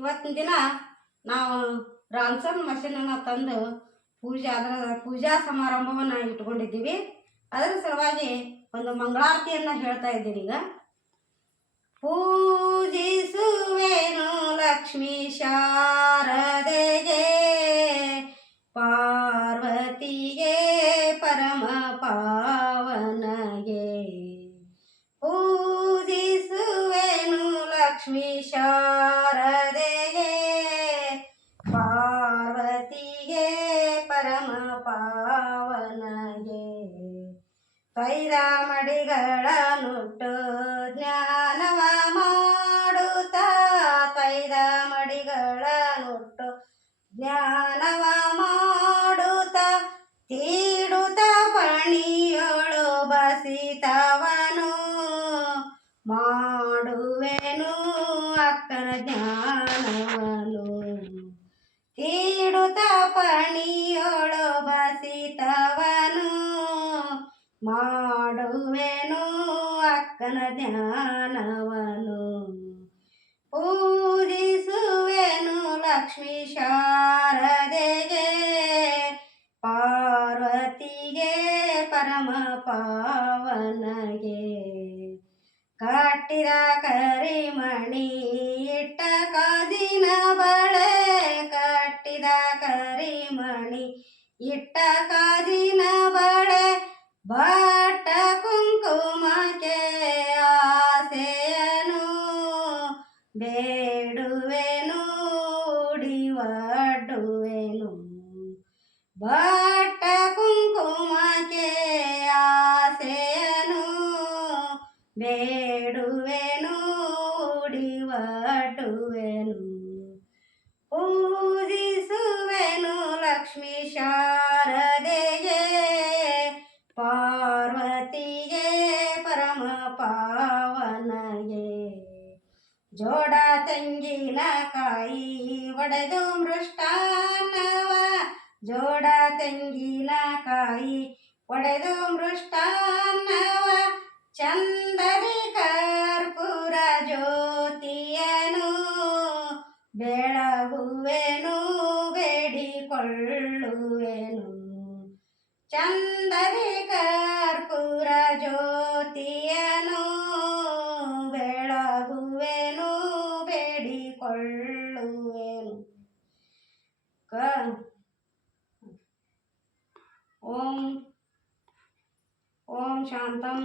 ಇವತ್ತಿನ ದಿನ ನಾವು ರಾನ್ಸನ್ ಮಷೀನನ್ನು ತಂದು ಪೂಜಾ ಅದರ ಪೂಜಾ ಸಮಾರಂಭವನ್ನು ಇಟ್ಕೊಂಡಿದ್ದೀವಿ. ಅದರ ಸಲುವಾಗಿ ಒಂದು ಮಂಗಳಾರತಿಯನ್ನು ಹೇಳ್ತಾ ಇದ್ದೀನಿ ಈಗ. ಪೂಜಿಸುವೆನು ಲಕ್ಷ್ಮೀ ಶಾರದೆಗೆ, ಪಾರ್ವತಿಗೆ ಪರಮ ಪಾವನಗೆ. ಪೂಜಿಸುವೆನು ಲಕ್ಷ್ಮೀ ಶಾರದೆಗೆ ತೈದ ಮಡಿಗಳ ನುಟ್ಟು ಜ್ಞಾನವ ಮಾಡುತ್ತ ಪೈರಾಮಡಿಗಳ ಮಡಿಗಳ ನುಟ್ಟು ಜ್ಞಾನವ ಮಾಡುತ್ತ ತೀಡುತ್ತ ಪಣಿಯೊಳು ಬಸಿತವನು ಮಾಡುವೆನು ಅಕ್ಕನ ಜ್ಞಾನವನು. ತೀಡುತ್ತ ಪಣಿಯೊಳು ಮಾಡುವೆನು ಅಕ್ಕನ ಧ್ಯಾನವನು ಪೂಜಿಸುವೆನು ಲಕ್ಷ್ಮೀ ಶಾರದೆಗೆ, ಪಾರ್ವತಿಗೆ ಪರಮ ಪಾವನಗೆ. ಕಟ್ಟಿದ ಕರಿಮಣಿ ಇಟ್ಟ ಕಾದಿನ ಬಳೆ, ಕಟ್ಟಿದ ಕರಿಮಣಿ ಇಟ್ಟ ಕಾದಿನ ಬಳೆ ಬಟ್ಟ ಕುಂಕುಮಕ್ಕೆ ಆಸೆಯನು ಬೇಡುವೆನು ಡಿವಾಡುವೆನು ಬಟ್ಟ ಕುಂಕುಮಕ್ಕೆ ಆಸೆಯನು ಬೇಡುವೆನು ಪಾವನಗೆ. ಜೋಡ ತೆಂಗಿನಕಾಯಿ ಒಡೆದು ಮೃಷ್ಟಾನ್ನವ. ಜೋಡ ತೆಂಗಿನಕಾಯಿ ಒಡೆದು ಮೃಷ್ಟಾನ್ನವ. ಚಂದದಿ ಕರ್ಪೂರ ಜ್ಯೋತಿಯನು. ಬೆಳಗುವೆನು, ಬೇಡಿಕೊಳ್ಳುವೆನು. ಚಂದದಿ ಕರ್ಪೂರ అంటారు ఓం ఓం శాంతం